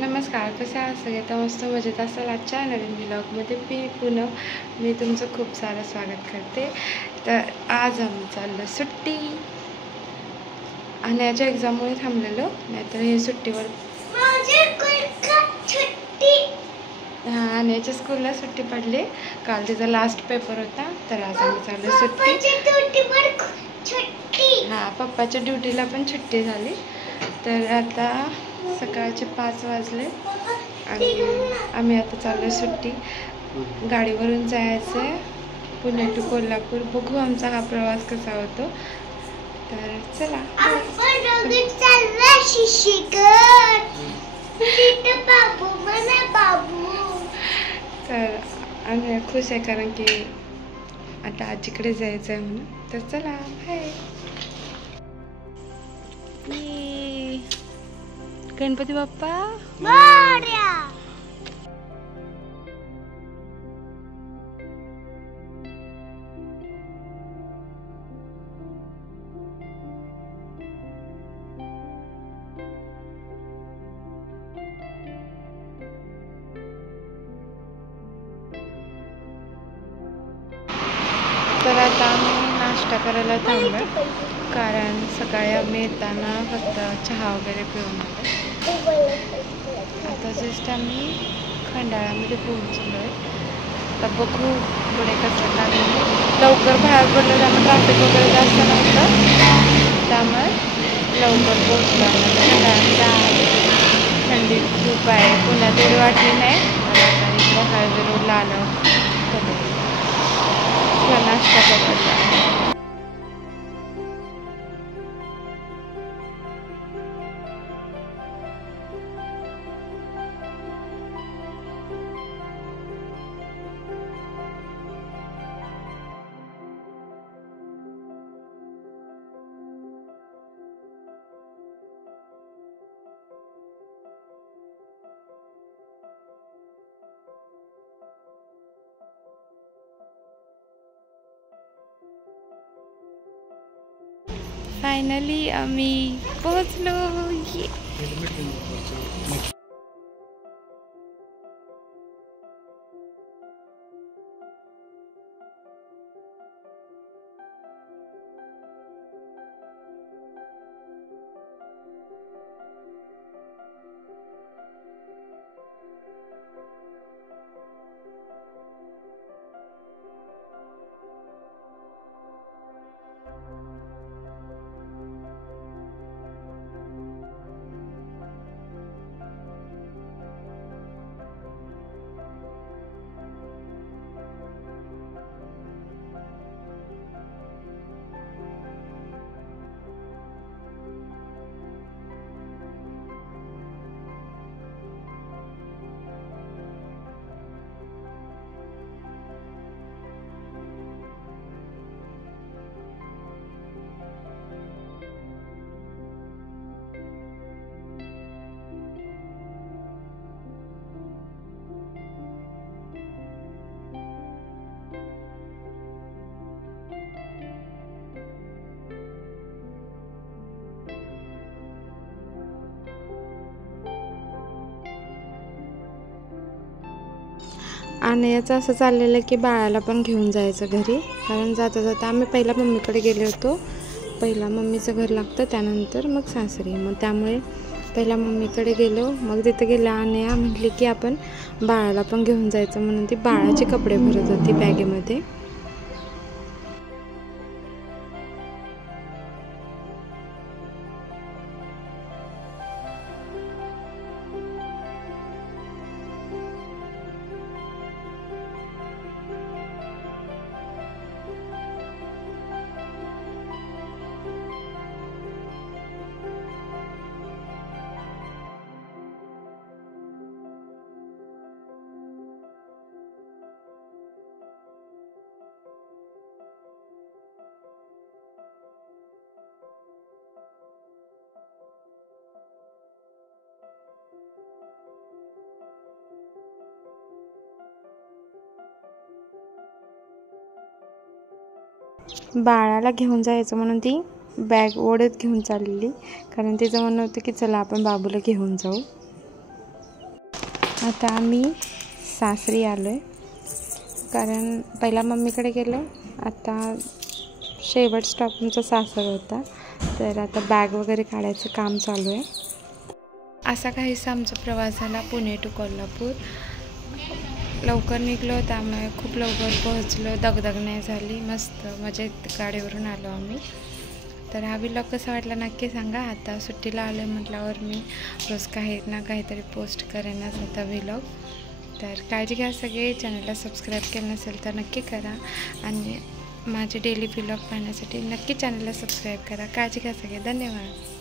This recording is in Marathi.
नमस्कार, कसे आहात सगळे? तर मस्त मजेत असाल. आजच्या नवीन व्लॉगमध्ये मी तुमचं खूप सारं स्वागत करते. तर आज आम्ही चाललो सुट्टी. आणि याच्या एक्झाममुळे थांबलेलो, नाहीतर हे सुट्टीवर हां, आणि याच्या स्कूलला सुट्टी पडली. काल तिचा लास्ट पेपर होता, तर आज आम्ही चाललो सुट्टी. हां, पप्पाच्या ड्युटीला पण सुट्टी झाली. तर आता सकाळचे 5 वाजले आणि आम्ही आता चाललो सुट्टी. गाडीवरून जायचं आहे पुणे टू कोल्हापूर. बघू आमचा हा प्रवास कसा होतो. तर चला. तर आम्ही खुश आहे कारण की आता आजीकडे जायचं आहे म्हणून. तर चला, बाय. गणपती बाप्पा मोरया. तर आता आम्ही नाश्ता करायला थांबलो, कारण सकाळी आम्ही येताना फक्त चहा वगैरे पिऊन आलो. आता जस्ट आम्ही खंडाळ्यामध्ये पोहोचलो आहे. आता बघू पुढे कसं लागेल. लवकर बाहेर पडलं त्यामुळे ट्रॅफिक वगैरे जास्त नव्हतं, त्यामुळे लवकर पोहोचलो. खंडाळ्याच्या थंडी खूप आहे. पुण्यात एवढी वाटली नाही, आता इकडे हायवे रोडला आलो. नाश्ता करायचा. फायनली आम्ही पोहोचलो. आणि याचं असं चाललेलं की बाळाला पण घेऊन जायचं घरी, कारण जाता जाता आम्ही पहिला मम्मीकडे गेलो होतो. पहिला मम्मीचं घर लागतं, त्यानंतर मग सासरी. मग त्यामुळे पहिला मम्मीकडे गेलो. मग तिथं गेलं आणि म्हटली की आपण बाळाला पण घेऊन जायचं, म्हणून ती बाळाचे कपडे भरत होती बॅगेमध्ये. बाळाला घेऊन जायचं म्हणून ती बॅग ओढत घेऊन चाललेली, कारण तिचं म्हणणं होतं की चला आपण बाबूला घेऊन जाऊ. आता आम्ही सासरी आलो आहे, कारण पहिला मम्मीकडे गेलो, आता शेवट स्टॉप आमचा सासर होता, तर आता बॅग वगैरे काढायचं काम चालू आहे. असा काहीसा आमचा प्रवास झाला पुणे टू कोल्हापूर. लवकर निघलो त्यामुळे खूप लवकर पोहोचलो, दगदग नाही झाली, मस्त मजेत गाडीवरून आलो आम्ही. तर हा व्लॉग कसा वाटला नक्की सांगा. आता सुट्टीला आलो म्हटल्यावर मी रोज काही ना काहीतरी पोस्ट करेनच आता व्लॉग. तर काळजी घ्या सगळे. चॅनलला सबस्क्राईब केलं नसेल तर नक्की करा आणि माझे डेली व्लॉग पाहण्यासाठी नक्की चॅनलला सबस्क्राईब करा. काळजी घ्या सगळे. धन्यवाद.